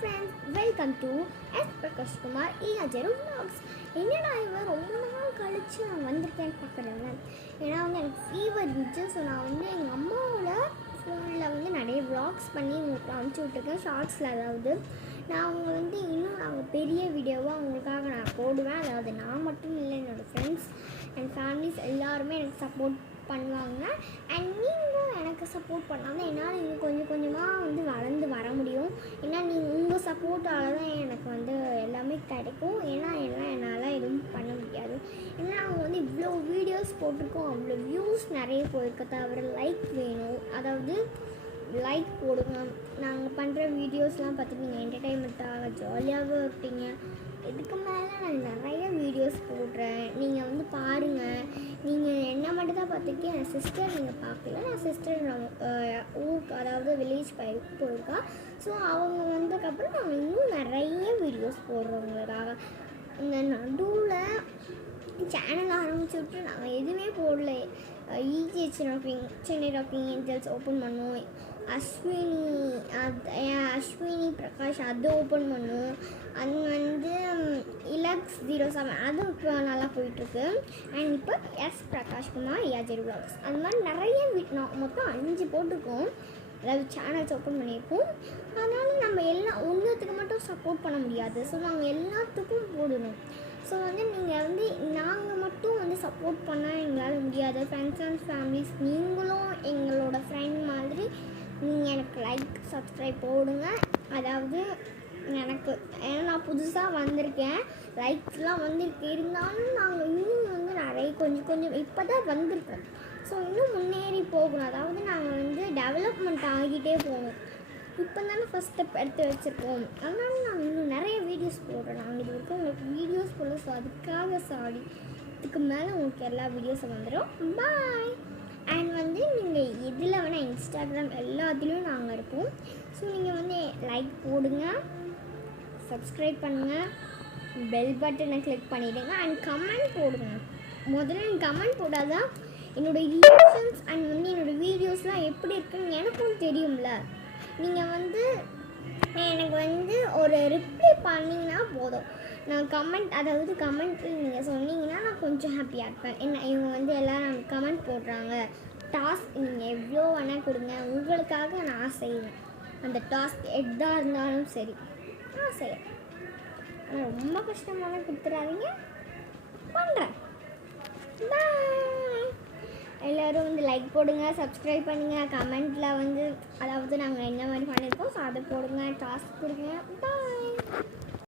friends, welcome to S. Prakash Kumar EAJERU Vlogs. என்னடா இவன் ரொம்ப நாள் கழிச்சு நான் வந்திருக்கேன்னு பார்க்குறேன். ஏன்னா எனக்கு ஃபீவர் இருந்துச்சு. ஸோ நான் எங்கள் அம்மாவோட ஃபோனில் நிறைய vlogs பண்ணி உங்களுக்கு அனுப்பிச்சி விட்ருக்கேன், ஷார்ட்ஸில். அதாவது நான் இன்னும் நாங்கள் பெரிய வீடியோவாக அவங்களுக்காக நான் போடுவேன். அதாவது நான் மட்டும் இல்லை, என்னோடய ஃப்ரெண்ட்ஸ் அண்ட் ஃபேமிலிஸ் எல்லாருமே எனக்கு சப்போர்ட் பண்ணுவாங்க. அண்ட் நீங்களும் எனக்கு சப்போர்ட் பண்ணாமல் என்னால் இன்னும் கொஞ்சம் கொஞ்சமாக வளர்ந்து வர முடியும். ஏன்னா உங்கள் சப்போர்ட்டால் தான் எனக்கு எல்லாமே கிடைக்கும். ஏன்னா என்னால் எதுவும் பண்ண முடியாது. ஏன்னா அவங்க இவ்வளோ வீடியோஸ் போட்டிருக்கோம், அவ்வளோ வியூஸ் நிறைய போயிருக்க தவிர லைக் வேணும். அதாவது லைக் போடுங்க. நாங்கள் பண்ணுற வீடியோஸ்லாம் பார்த்துட்டு நீங்கள் என்டர்டெயின்மெண்ட்டாக ஜாலியாகவும் இருப்பீங்க. இதுக்கு மேலே நான் நிறைய வீடியோஸ் போடுறேன், நீங்கள் பாருங்கள். நீங்கள் என்ன மட்டும் தான் பார்த்துட்டு என் சிஸ்டர் நீங்கள் பார்க்கல. நான் சிஸ்டர் ஊருக்கு, அதாவது வில்லேஜ் போயிருக்கா. ஸோ அவங்க வந்ததுக்கப்புறம் நாங்கள் இன்னும் நிறைய வீடியோஸ் போடுறோம் உங்களுக்காக. இந்த நடுவில் சேனல் ஆரம்பிச்சு விட்டு நாங்கள் எதுவுமே போடல. EJH Chennai rocking angels open பண்ணோம். அஸ்வினி பிரகாஷ் அது ஓப்பன் பண்ணோம். அது இலக்ஸ் 07 அதுவும் இப்போ நல்லா போயிட்டுருக்கு. அண்ட் இப்போ S Prakash Kumar EAJERU Vlogs அது மாதிரி நிறைய மொத்தம் 5 போட்டிருக்கோம். அதாவது சேனல்ஸ் ஓப்பன் பண்ணியிருக்கோம். அதனால் நம்ம எல்லாம் ஒன்றுத்துக்கு மட்டும் சப்போர்ட் பண்ண முடியாது. ஸோ நாங்கள் எல்லாத்துக்கும் போடணும். ஸோ நீங்கள் நாங்கள் மட்டும் சப்போர்ட் பண்ணால் எங்களால் முடியாது. ஃப்ரெண்ட்ஸ் அண்ட் ஃபேமிலிஸ் நீங்களும் எங்களோட ஃப்ரெண்ட் மாதிரி நீங்கள் எனக்கு லைக் சப்ஸ்கிரைப் போடுங்க. அதாவது ஏன்னா நான் புதுசாக வந்திருக்கேன், லைக்ஸ்லாம் இருந்தாலும் நாங்கள் இன்னும் நிறைய கொஞ்சம் இப்போ தான் வந்திருக்கோம். ஸோ இன்னும் முன்னேறி போகணும். அதாவது நாங்கள் டெவலப்மெண்ட் ஆகிட்டே போகணும். இப்போ தானே ஃபஸ்ட் ஸ்டெப் எடுத்து வச்சுருக்கோம். அதனால நாங்கள் இன்னும் நிறைய வீடியோஸ் போடுறோம். நாங்கள் இது வரைக்கும் உங்களுக்கு வீடியோஸ் போடல. ஸோ அதுக்காக சாரி. இதுக்கு மேலே உங்களுக்கு எல்லா வீடியோஸும் வந்துடும். பாய். அண்ட் நீங்கள் இதில் இன்ஸ்டாகிராம் எல்லாத்துலேயும் நாங்கள் இருப்போம். ஸோ நீங்கள் லைக் போடுங்க, சப்ஸ்கிரைப் பண்ணுங்கள், பெல் பட்டனை கிளிக் பண்ணிவிடுங்க. அண்ட் கமெண்ட் போடுங்க. முதல்ல கமெண்ட் போட்டால் தான் என்னோடய ரியாக்ஷன்ஸ் அண்ட் என்னோடய வீடியோஸ்லாம் எப்படி இருக்குன்னு எனக்கும் தெரியும்ல. நீங்கள் எனக்கு ஒரு ரிப்ளை பண்ணிங்கன்னா போதும். நான் அதாவது கமெண்ட்டில் நீங்கள் சொன்னீங்கன்னா நான் கொஞ்சம் ஹாப்பியாக இருப்பேன். என்ன இவங்க எல்லோரும் கமெண்ட் போடுறாங்க, டாஸ்க் நீங்கள் எவ்வளோ வேணால் கொடுங்க, உங்களுக்காக நான் செய்வேன். அந்த டாஸ்க் எதாக இருந்தாலும் சரி நான் செய்வேன். ஆனால் ரொம்ப கஷ்டமான கொடுத்துடாதீங்க, பண்ணுறேன். பாய். எல்லோரும் லைக் போடுங்க, சப்ஸ்கிரைப் பண்ணுங்கள், கமெண்ட்டில் அதாவது நாங்கள் என்ன மாதிரி பண்ணியிருக்கோம் ஸோ அதை போடுங்க, டாஸ்க் கொடுங்க. பாய்.